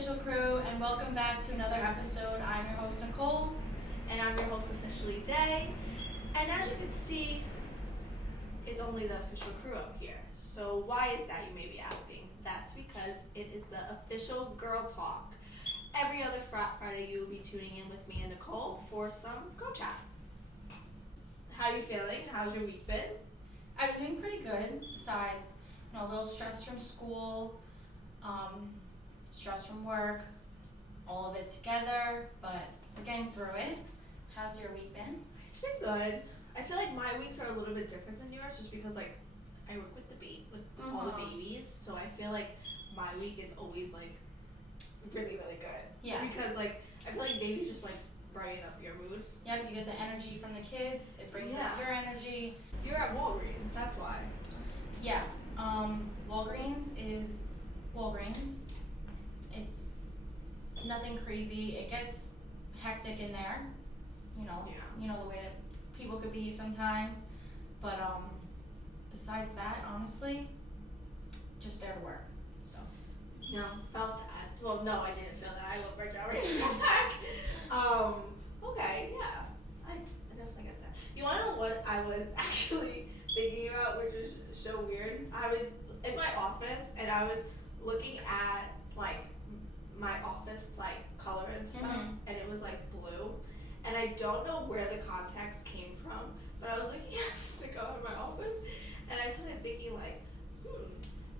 Official Crew, and welcome back to another episode. I'm your host, Nicole. And I'm your host, Officially Day. And as you can see, it's only the official crew up here. So why is that, you may be asking? That's because it is the official girl talk. Every other Friday, you will be tuning in with me and Nicole for some girl chat. How are you feeling? How's your week been? I'm doing pretty good, besides, a little stress from school, stress from work, all of it together, but we're getting through it. How's your week been? It's been good. I feel like my weeks are a little bit different than yours just because I work with all the babies, so I feel like my week is always really, really good. Yeah. Because I feel like babies just brighten up your mood. Yep, you get the energy from the kids, it brings up your energy. You're at Walgreens, that's why. Yeah, Walgreens is Walgreens. It's nothing crazy. It gets hectic in there, you know the way that people could be sometimes, but besides that, honestly, just there to work. So no, felt that. Well, no, I didn't feel that. I love my job when I come back. Okay, yeah, I definitely get that. You want to know what I was actually thinking about, which is so weird? I was in my office and I was looking at my office color and stuff, and it was blue, and I don't know where the context came from, but I was looking at the color of my office, and I started thinking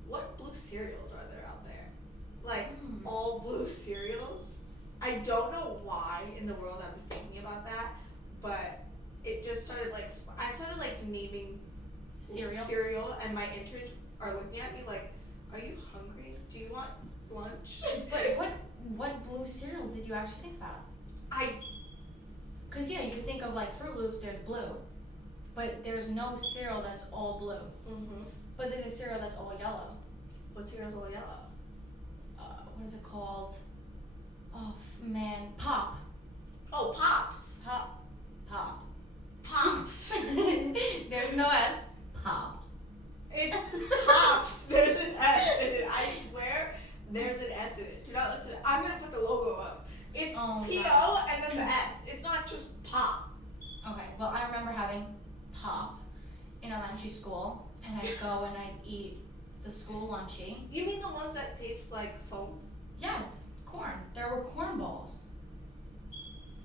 what blue cereals are there out there? All blue cereals? I don't know why in the world I was thinking about that, but it just started I started naming cereal, and my interns are looking at me are you hungry? Do you want lunch? But what blue cereal did you actually think about? Because you could think of Fruit Loops, there's blue, but there's no cereal that's all blue. But there's a cereal that's all yellow. What cereal's all yellow? What is it called? Oh man, Pop. Oh, Pops. Pop. Pops. There's no S. Pop. It's Pops. There's an S in it. I swear there's an S in it. Do not listen. I'm going to put the logo up. It's P-O and then the S. It's not just Pop. Okay, well, I remember having Pop in elementary school, and I'd go and I'd eat the school lunchie. You mean the ones that taste like foam? Yes, corn. There were corn balls.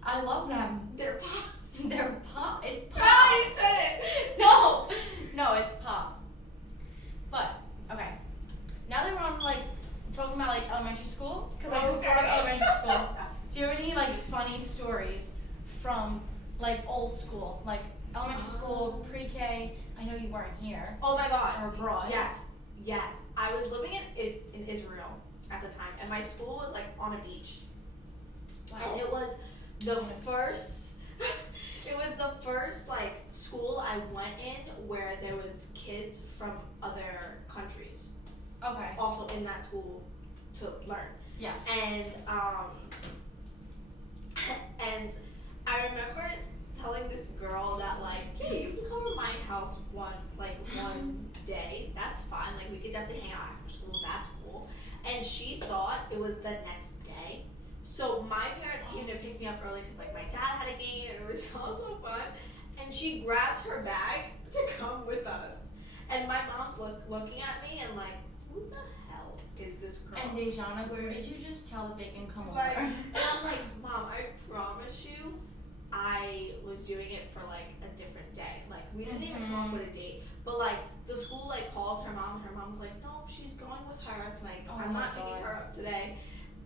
I love them. They're Pop. They're Pop. It's Pop. Ah, you said it. No, it's Pop. But okay, now that we're on talking about elementary school, because I just brought up elementary school. Do you have any funny stories from old school, elementary school, pre-K? I know you weren't here. Oh my God. Or abroad. Yes. I was living in Israel at the time, and my school was on a beach. Wow. And it was the first. It was the first school I went in where there was kids from other countries. Okay. Also in that school to learn. Yeah. And I remember telling this girl that yeah, you can come to my house one day. That's fine. We could definitely hang out after school. That's cool. And she thought it was the next day. So my parents came to pick me up early because my dad had a game and it was all so fun. And she grabs her bag to come with us. And my mom's looking at me and who the hell is this girl? And Dejana, did you just tell that they can come over? And I'm Mom, I promise you, I was doing it for a different day. We didn't even come up with a date. But the school called her mom, and her mom was no, she's going with her. I'm not picking her up today.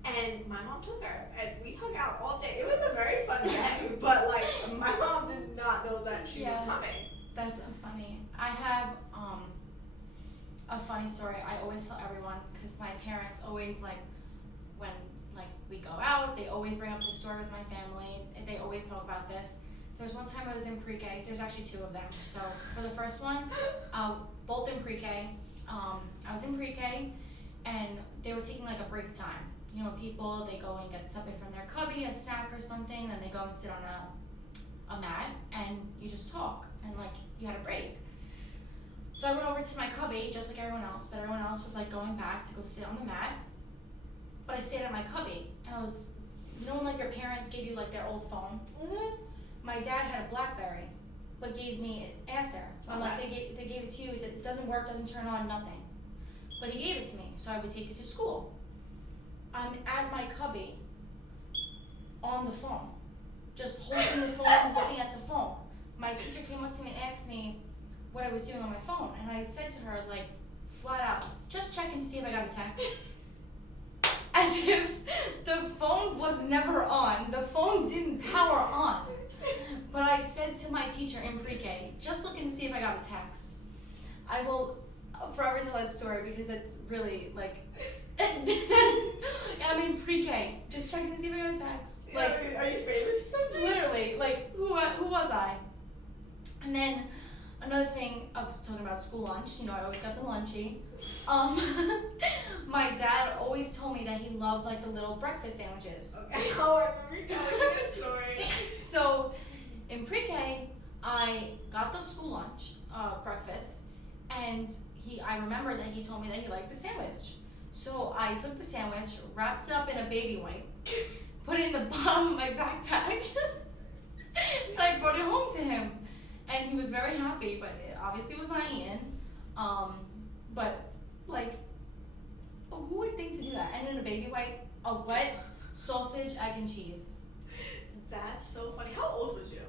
And my mom took her, and we hung out all day. It was a very fun day, but my mom did not know that she was coming. That's so funny. I have a funny story I always tell everyone, because my parents always when we go out, they always bring up this story with my family, and they always talk about this. There was one time I was in pre-K. There's actually two of them. So for the first one, both in pre-K. I was in pre-K, and they were taking a break time. People, they go and get something from their cubby, a snack or something, then they go and sit on a mat, and you just talk, and you had a break. So I went over to my cubby, just like everyone else, but everyone else was going back to go sit on the mat. but I stayed at my cubby, and I was, you know when like your parents gave you like their old phone? Mhm. My dad had a BlackBerry, but gave me it after. When like Okay. they gave it to you, it doesn't work, doesn't turn on, nothing. But he gave it to me, so I would take it to school. I'm at my cubby, on the phone, just holding the phone, looking at the phone. My teacher came up to me and asked me what I was doing on my phone, and I said to her, like, flat out, just checking to see if I got a text. As if the phone was never on. The phone didn't power on. But I said to my teacher in pre-K, just looking to see if I got a text. I will forever tell that story because that's really, like, I'm in pre-K, just checking to see if I got a text. Like, are you famous or something? literally, like, who was I? And then another thing, I was talking about school lunch. You know, I always got the lunchie. My dad always told me that he loved like the little breakfast sandwiches. Okay. Oh, I remember you telling me this story. So, in pre-K, I got the school lunch, breakfast, and I remember that he told me that he liked the sandwich. So I took the sandwich, wrapped it up in a baby wipe, put it in the bottom of my backpack, and I brought it home to him. And he was very happy, but it obviously was not eaten. But like, who would think to do that? And in a baby wipe, a wet sausage, egg, and cheese. That's so funny. How old was you?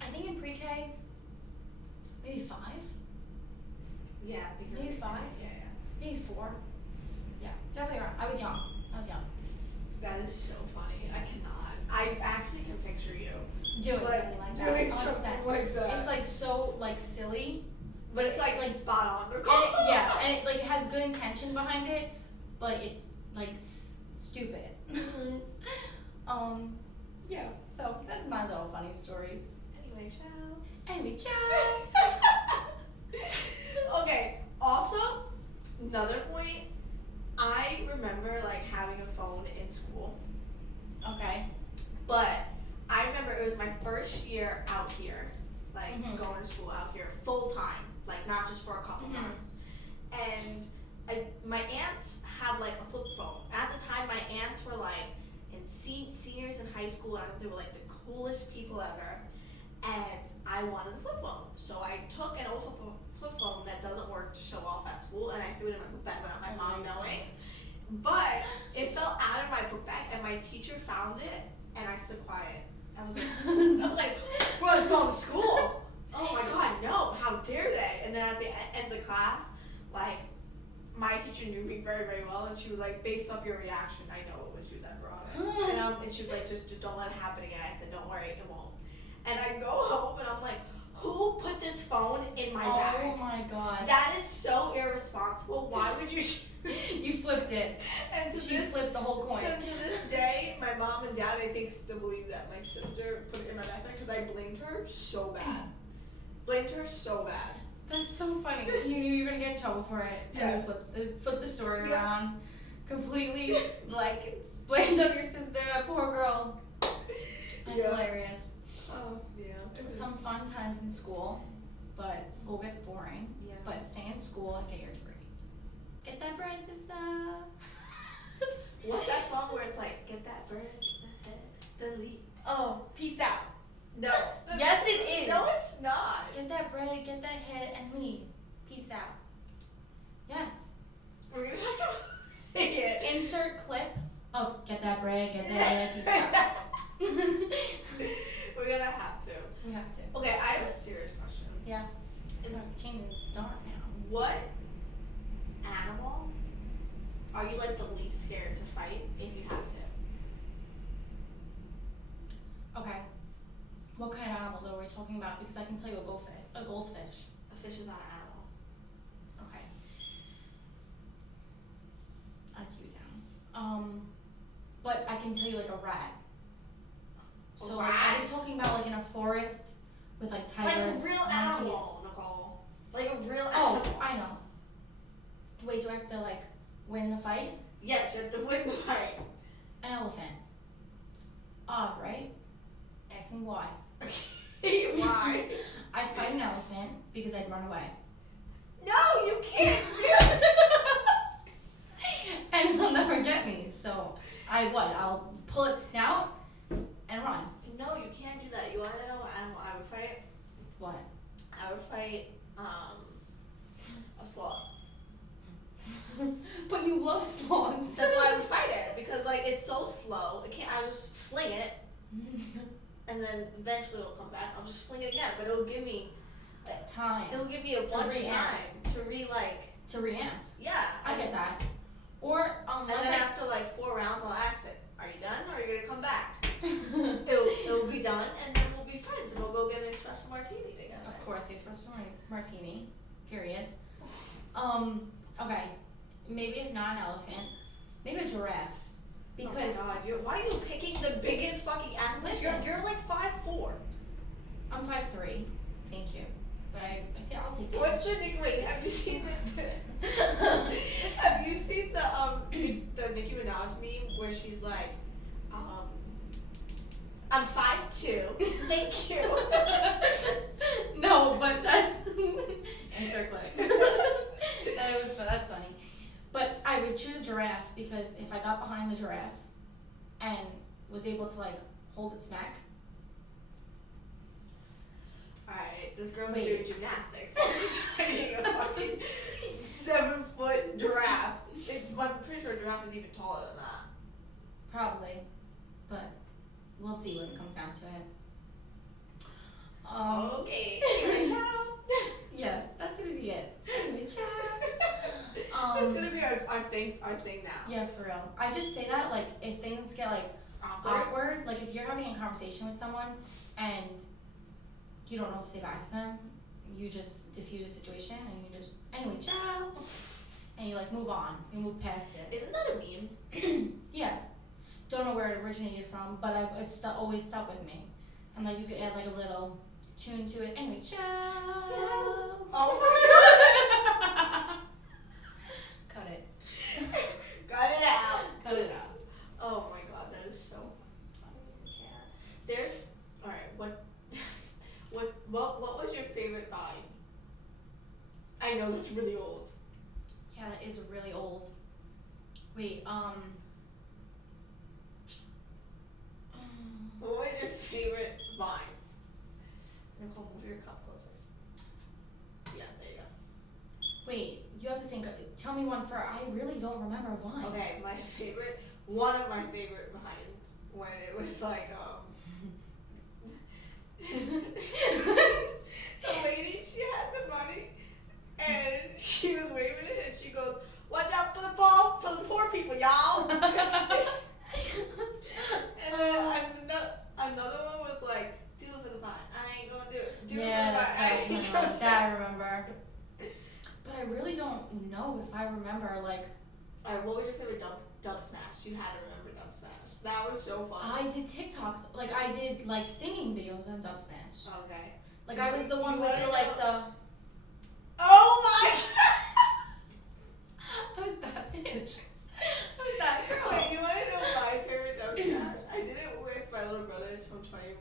I think in pre-K, maybe 5, Yeah, I think you're Maybe 5? Yeah. maybe 4. Yeah, definitely around. I was young. That is so funny. I cannot. I actually can picture you Doing like something like that. doing 100%. something like that. It's like so like silly. but it's like like- spot on. And and it like has good intention behind it, but it's like stupid. Mhm. Yeah. So that's my little funny stories. Anyway, ciao. Anyway, ciao. Okay. Also, another point. I remember like having a phone in school, Okay. but I remember it was my first year out here, like Mhm. going to school out here full time, like not just for a couple Mhm. months. And my aunts had like a flip phone. At the time, my aunts were like seniors in high school, and I thought they were like the coolest people ever. And I wanted a flip phone, so I took an old flip phone that doesn't work to show off at school, and I threw it in my book bag without my mom knowing. But it fell out of my book bag, and my teacher found it, and I stood quiet. I was like, we're going to school. Oh my god, no! How dare they? And then at the end of class, like my teacher knew me very, very well, and she was like, based off your reaction, I know it was you that brought it. And she was like, just don't let it happen again. I said, don't worry, it won't. And I go home, and I'm like, who put this phone in my bag? Oh my god. That is so irresponsible. Why would you? You flipped it. And to She this flipped the whole coin. to this day, my mom and dad, I think, still believe that my sister put it in my backpack because I blamed her so bad. Blamed her so bad. That's so funny. You knew you were gonna get in trouble for it, and Yes. you flipped the story Yeah. around, completely like blamed on your sister. That poor girl. That's Yeah. hilarious. Oh, yeah. It was Some fun times in school, but school gets boring. Yeah. But stay in school and get your degree. Get that bread, sister. What's that song where it's like, get that bird, the head, the leaf? Oh, peace out. No. Yes, it is. No, it's not. Get that bread, get that head, and leave. Peace out. Yes. We're gonna have to play it. Insert clip of get that bread, get that head, peace out. We're gonna have to. We have to. Okay, I have a serious question. Yeah. It's changing dark now. What animal are you like the least scared to fight if you had to? Okay. What kind of animal though are we talking about? Because I can tell you a goldfish. A fish is not an animal. Okay. IQ down. But I can tell you like a rat. A So like, rat? are we talking about like in a forest with like Like tigers, a real monkeys? animal, Nicole. Like a real Oh, animal. I know. Wait, do I have to like win the fight? Yes, you have to win the fight. An elephant. Odd, right? Ask me why. Why? I'd fight an elephant because I'd run away. No, you can't do it. and he'll never get me. So I'll pull its snout and run. No, you can't do that. You want to know what animal I would fight? What? I would fight a sloth. But you love sloths. That's why I would fight it, because like it's so slow. I just fling it, and then eventually it'll come back. I'll just fling it again, but it'll give me Time. It'll give me a bunch of time to reamp. Yeah, I get that. Or And let's then say after like 4 rounds, I'll ask it, "Are you done, or are you gonna come back?" It'll be done, and then we'll be friends, and we'll go get an espresso martini together. Of course, the espresso martini. Period. Okay. Maybe if not an elephant, maybe a giraffe. Because oh my God, why are you picking the biggest fucking animals? Listen. You're like 5'4". I'm 5'3". Thank you. But I'll take the What's the inch. nickname? Have you seen the Nicki Minaj meme where she's like, I'm 5'2". Thank you. No, but that's insert clip. That's funny. But I would choose a giraffe because if I got behind the giraffe and was able to like hold its neck. Alright, this girl's Wait. doing gymnastics. She's fighting a fucking 7-foot giraffe. I'm pretty sure a giraffe is even taller than that. Probably, but we'll see when it comes down to it. Okay, anyway, ciao. Yeah, that's gonna be it. Anyway, ciao. It's gonna be our thing now. Yeah, for real. I just say that like if things get like awkward, like if you're having a conversation with someone and you don't know what to say back to them, you just diffuse the situation and you just anyway, ciao, and you like move on, you move past it. Isn't that a meme? Yeah. Don't know where it originated from, but it's always stuck with me. And like you could add like a little tune to it. Anyway, ciao. Oh my God. Cut it. Cut it out. Cut it out. Oh my God, that is so funny. Yeah. There's alright. What was your favorite Vine? I know that's really old. Yeah, that is really old. Wait, What was your favorite Vine? Nicole, move your cup closer. Yeah, there you go. wait, you have to think. Tell me one for. I really don't remember one. Okay, one of my favorite Vines when it was like the lady, she had the money and she was waving it and she goes, "Watch out for the ball for the poor people, y'all." And then another one was like, "Do it for the Vine. I ain't gonna do it. Do Yeah, it for the Vine. I ain't that's gonna do that I it." remember. But I really don't know if I remember like. Alright, what was your favorite dub smash? You had to remember dub smash. That was so fun. I did TikToks. Like I did like singing videos on Dub Smash. Okay. Like I was the one You with wanna the like know- the. Oh my God! I was that bitch. I was that girl. Wait, you want to know my favorite dub smash? I did it with my little brother. It's from 21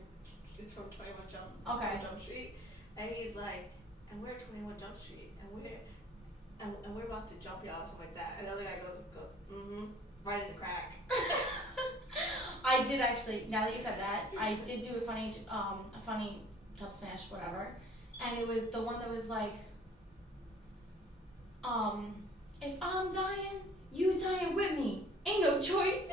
Okay. Jump Street, and he's like, "And we're at 21 Jump Street, and we're about to jump y'all," something like that. And the other guy goes, right in the crack. I did actually. Now that you said that, I did do a funny Dub Smash, whatever, and it was the one that was like, if I'm dying, you dying with me. Ain't no choice.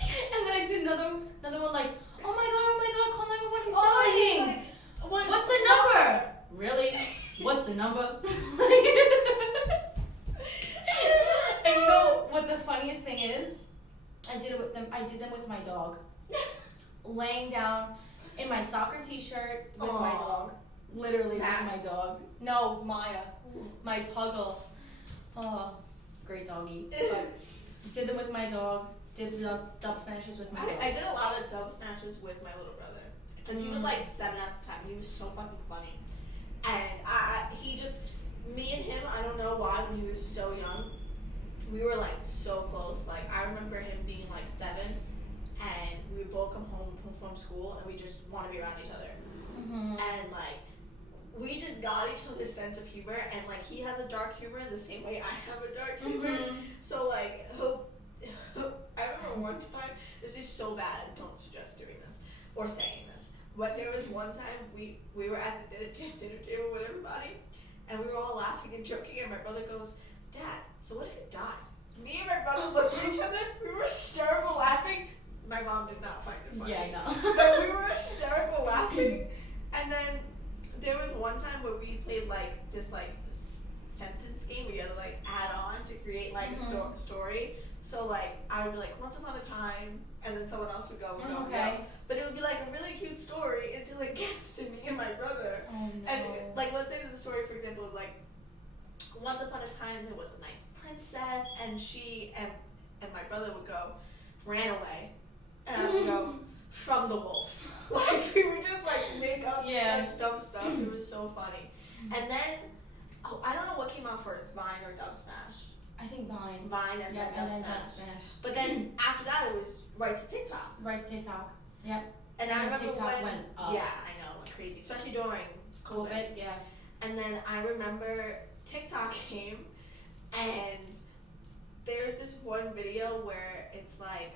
And then I did another one like, oh my god, call 911, he's dying. Like, What's the number? Really? What's the number? And you know what the funniest thing is? I did them with my dog. Laying down in my soccer t-shirt with my Aw. dog. Literally Max. with my dog. No, Maya. My puggle. Oh, great doggy. But did them with my dog. Did the dub smashes with my dog. I did a lot of dub smashes with my little brother. Because he was like 7 at the time. He was so fucking funny. And me and him, I don't know why, when he was so young, we were like so close. Like I remember him being like 7 and we would both come home from school and we just want to be around each other. Mm-hmm. And like we just got each other's sense of humor, and like he has a dark humor the same way I have a dark humor. So like, I remember one time, this is so bad. Don't suggest doing this or saying this. But there was one time we were at the dinner table with everybody, and we were all laughing and joking, and my brother goes, "Dad, so what if you died?" Me and my brother looked at each other. We were hysterical laughing. My mom did not find it funny. Yeah, I know. But we were hysterical laughing, and then there was one time where we played like this sentence game where you had to like add on to create like a story. So like I would be like once upon a time, and then someone else would go. Okay. But it would be like a really cute story until it gets to me and my brother. Oh no. And like let's say that the story, for example, is like once upon a time there was a nice princess, and she and my brother would go ran away, and I would go from the wolf. Like we would just like make up such dumb stuff. It was so funny. And then I don't know what came out first, Vine or Dub Smash. I think Vine. Vine and then Dub Dub Smash. Smash. But then after that it was right to TikTok. Right to TikTok. Yep. And I remember TikTok when went up. yeah, I know, went crazy, especially during COVID. Yeah. And then I remember TikTok came, and there's this one video where it's like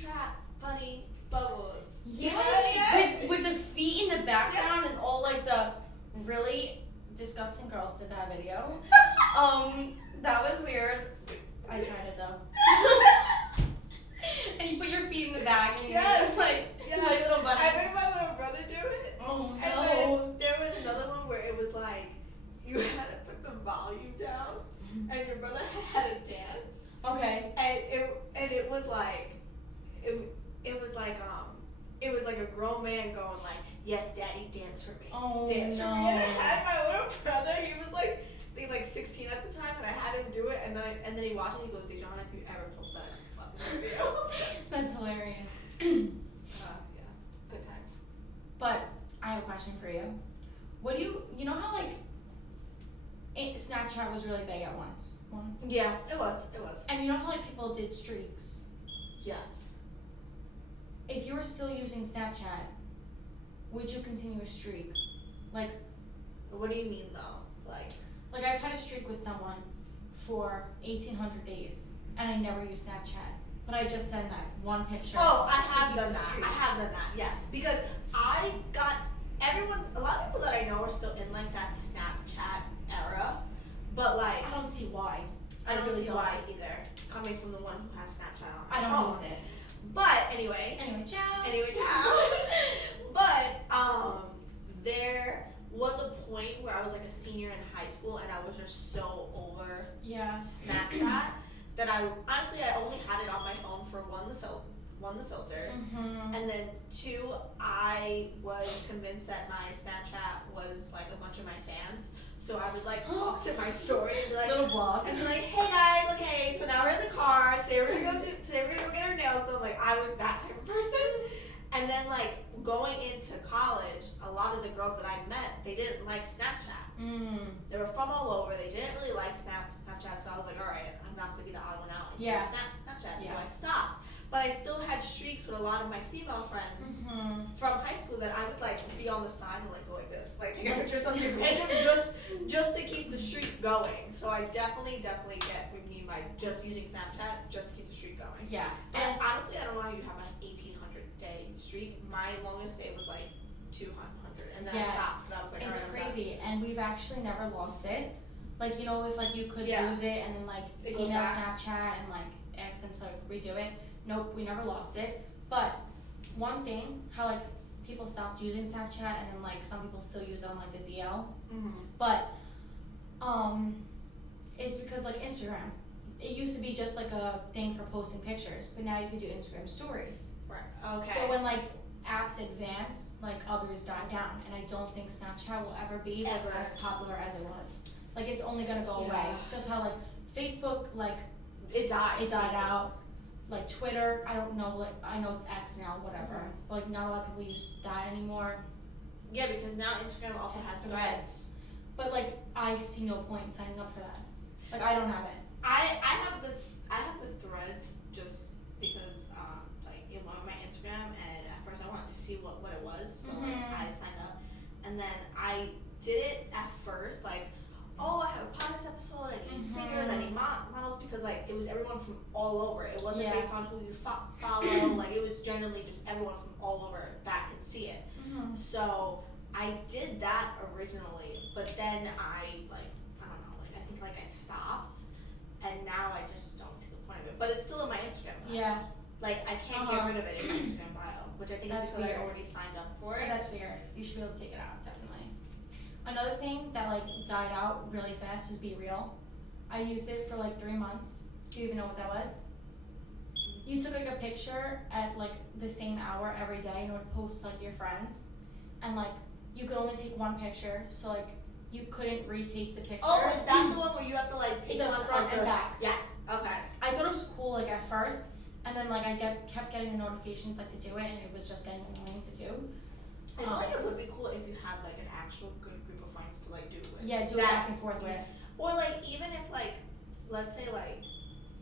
trap bunny bubbles. Yes. With the feet in the background and all like the really disgusting girls did that video. That was weird. I tried it though. And you put your feet in the back and you like little bunny. I made my little brother do it. Oh no. And then there was another one where it was like you had to put the volume down, and your brother had to dance. Okay. And it was like it was like a grown man going like, "Yes, daddy, dance for me." Oh Dance no. for me. And I had my little brother. He was like, I think like 16 at the time, and I had him do it. And then he watched it. He goes, "Dejan, if you ever post that in a fucking video." That's hilarious. Yeah, good times. But I have a question for you. What do you know how like Snapchat was really big at once? Yeah, it was. And you know how like people did streaks? Yes. If you were still using Snapchat, would you continue a streak? Like What do you mean though? Like I've had a streak with someone for 1,800 days, and I never used Snapchat. But I just sent that one picture. Oh, I to have keep done the that. streak. I have done that. Yes, because I got a lot of people that I know are still in like that Snapchat era, but like I don't see why. I don't really see why either. Coming from the one who has Snapchat on. I don't use it. But anyway. Ciao. But there was a point where I was like a senior in high school, and I was just so over Snapchat that I only had it on my phone for one the filters, and then two, I was convinced that my Snapchat was like a bunch of my fans. So I would like talk to my story and be like, little vlog. and be like, "Hey guys, okay, so now we're in the car. Today we're gonna go get our nails done." Like I was that type of person. And then like going into college, a lot of the girls that I met, they didn't like Snapchat. They were from all over. They didn't really like Snapchat. So I was like, all right, I'm not gonna be the odd one out and use Snapchat. So I stopped. But I still had streaks with a lot of my female friends from high school that I would like be on the side and like go like this, like take a picture of something random just to keep the streak going. So I definitely get what you mean by just using Snapchat just to keep the streak going. Yeah. And honestly, I don't know how you have an 1,800-day streak. My longest day was like 200, and then I stopped. But I was like, it's all right, crazy, and we've actually never lost it. Like if like you could lose it and then like email Snapchat and like ask them to like redo it. Nope, we never lost it. But one thing, how like people stopped using Snapchat and then like some people still use it on like the DL. But it's because like Instagram, it used to be just like a thing for posting pictures, but now you can do Instagram stories. Right. Okay. So when like apps advance, like others die down, and I don't think Snapchat will ever be like, as popular as it was. Like it's only gonna go away. Just how like Facebook, like it died out. Like Twitter, I don't know, like I know it's X now, whatever. But like not a lot of people use that anymore. Yeah, because now Instagram also has threads. But like I see no point in signing up for that. Like I don't have it. I have the threads just because like it went on my Instagram, and at first I wanted to see what it was, so like I signed up. and then I did it at first, like, oh, I have a podcast episode, I need singers, I need models, because, like, it was everyone from all over. It wasn't based on who you follow, like, it was generally just everyone from all over that could see it. So I did that originally, but then I, like, I don't know, like, I think, like, I stopped, and now I just don't see the point of it. But it's still in my Instagram bio. Yeah. Like, I can't get rid of it in my Instagram bio, which I think That's is because weird. I already signed up for it. That's weird. You should be able to take it out, definitely. Another thing that, like, died out really fast was Be Real. I used it for, like, 3 months. Do you even know what that was? You took, like, a picture at, like, the same hour every day and would post, like, your friends. And, like, you could only take one picture, so, like, you couldn't retake the picture. Oh, is that the one where you have to, like, take It does one front and back. Yes, okay. I thought it was cool, like, at first, and then, like, I kept getting the notifications, like, to do it, and it was just getting annoying to do. I feel like it would be cool if you had, like, an actual good group of friends to, like, do it with. Yeah, do it back and forth with. Or, like, even if, like, let's say, like,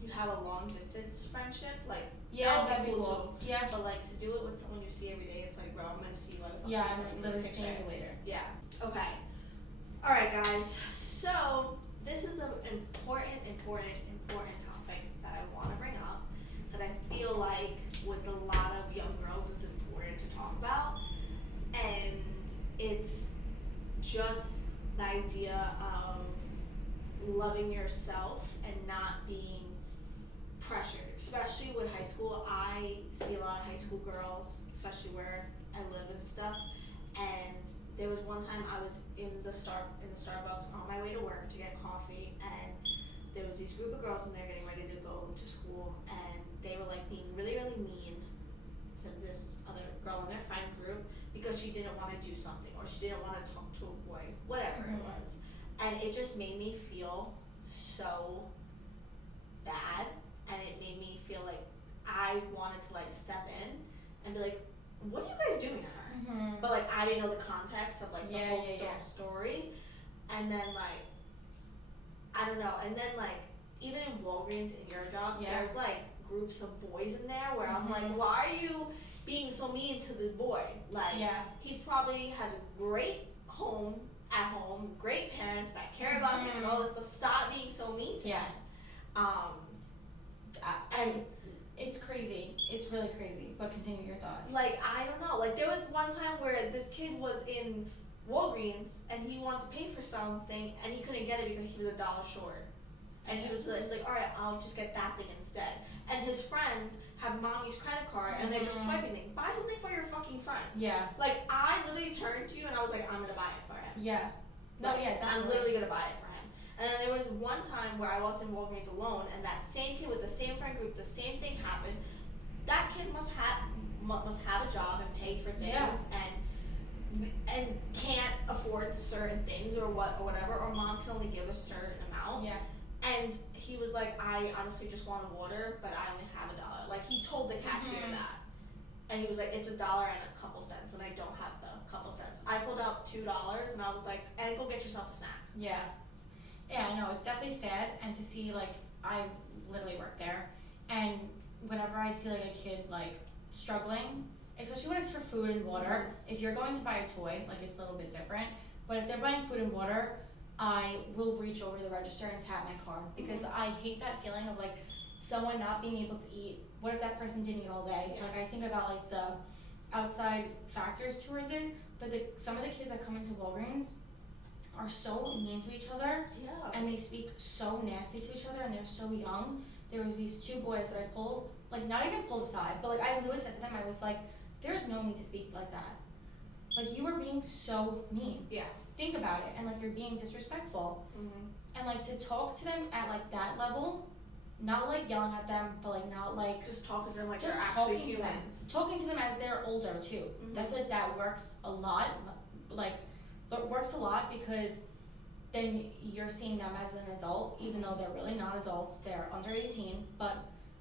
you have a long distance friendship, like, Yeah, that would that'd be cool. too. Yeah. But, like, to do it with someone you see every day, it's like, bro, I'm gonna see you at a fucking Yeah, I'm, second like, this literally picture. seeing you later. Yeah. Okay. All right, guys. So this is an important topic that I want to bring up, that I feel like with a lot of young girls is important to talk about, and it's just the idea of loving yourself and not being pressured, especially with high school. I see a lot of high school girls, especially where I live and stuff, and there was one time I was in the Starbucks on my way to work to get coffee, and there was this group of girls and they're getting ready to go to school, and they were like being really mean to this other girl in their friend group because she didn't want to do something, or she didn't want to talk to a boy, whatever it was. And it just made me feel so bad, and it made me feel like I wanted to, like, step in and be like, what are you guys doing to her? But, like, I didn't know the context of, like, the whole story. And then, like, I don't know. And then, like, even in Walgreens in your job, there's, like, groups of boys in there where I'm like, why are you being so mean to this boy? Like, he's probably has a great home at home, great parents that care about him and all this stuff. Stop being so mean to him. And it's crazy. It's really crazy. But continue your thought. Like, I don't know. Like, there was one time where this kid was in Walgreens and he wanted to pay for something and he couldn't get it because he was $1 short. And he was like, all right, I'll just get that thing instead. And his friends have mommy's credit card and they're just swiping things. Buy something for your fucking friend. Yeah. Like, I literally turned to you and I was like, I'm gonna buy it for him. Yeah. No, yeah, definitely. I'm literally gonna buy it for him. And then there was one time where I walked in Walgreens alone, and that same kid with the same friend group, the same thing happened. That kid must have a job and pay for things, and can't afford certain things or whatever, or mom can only give a certain amount. Yeah. And he was like, I honestly just want a water, but I only have $1. Like, he told the cashier that. And he was like, it's $1 and a couple cents, and I don't have the couple cents. I pulled out $2, and I was like, and go get yourself a snack. Yeah. Yeah, I know, it's definitely sad, and to see, like, I literally work there, and whenever I see, like, a kid, like, struggling, especially when it's for food and water, if you're going to buy a toy, like, it's a little bit different, but if they're buying food and water, I will reach over the register and tap my card, because I hate that feeling of, like, someone not being able to eat. What if that person didn't eat all day? Like, I think about, like, the outside factors towards it, but some of the kids that come into Walgreens are so mean to each other, and they speak so nasty to each other, and they're so young. There was these 2 boys that I pulled, like, not even pulled aside, but, like, I literally said to them, I was like, there's no need to speak like that. Like, you are being so mean. Yeah. Think about it, and, like, you're being disrespectful. And, like, to talk to them at, like, that level, not, like, yelling at them, but, like, not, like, just talking to them like just they're actually talking to them. humans. Talking to them as they're older, too. I feel like that works a lot. Like, it works a lot because then you're seeing them as an adult, even though they're really not adults. They're under 18, but,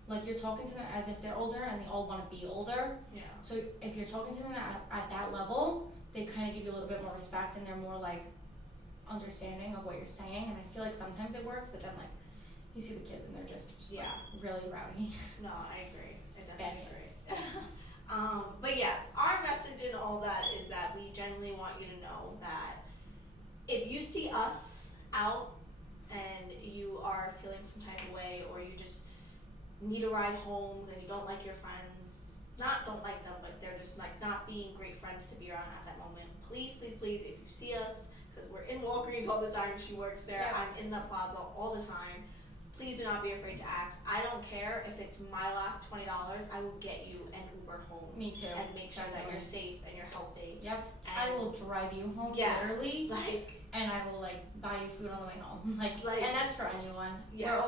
like, you're talking to them as if they're older, and they all want to be older. Yeah. So if you're talking to them at that level, they kind of give you a little bit more respect, and they're more, like, understanding of what you're saying. And I feel like sometimes it works, but then, like, you see the kids and they're just really rowdy. No, I agree. I Bad definitely kids. agree. But yeah, our message and all that is that we genuinely want you to know that if you see us out and you are feeling some type of way, or you just need a ride home and you don't like your friends, not don't like them, but they're just like not being great friends to be around at that moment, please, please, please, if you see us, because we're in Walgreens all the time, she works there, Yeah. I'm in the plaza all the time, please do not be afraid to ask. I don't care if it's my last $20, I will get you an Uber home. Me too. And make sure that you're Definitely. safe and you're healthy. Yep. And I will drive you home, Yeah. literally, like, and I will like buy you food on the way home. Like, Like- and that's for anyone. Yeah.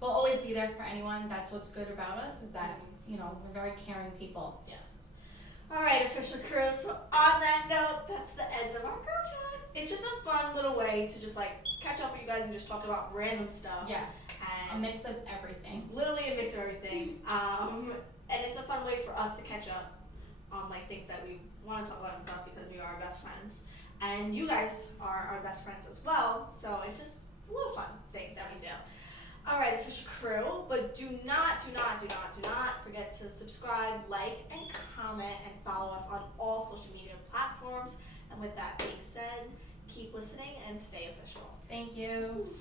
We'll always be there for anyone. That's what's good about us, is that, you know, we're very caring people. yes. Alright, official crew, so on that note, that's the end of our girl chat. It's just a fun little way to just like catch up with you guys and just talk about random stuff. Yeah. A And mix of everything. literally a mix of everything. And it's a fun way for us to catch up on like things that we want to talk about and stuff, because we are our best friends. And you guys are our best friends as well, so it's just a little fun thing that we do. Alright, official crew, but do not forget to subscribe, like, and comment, and follow us on all social media platforms. And with that being said, keep listening and stay official. Thank you.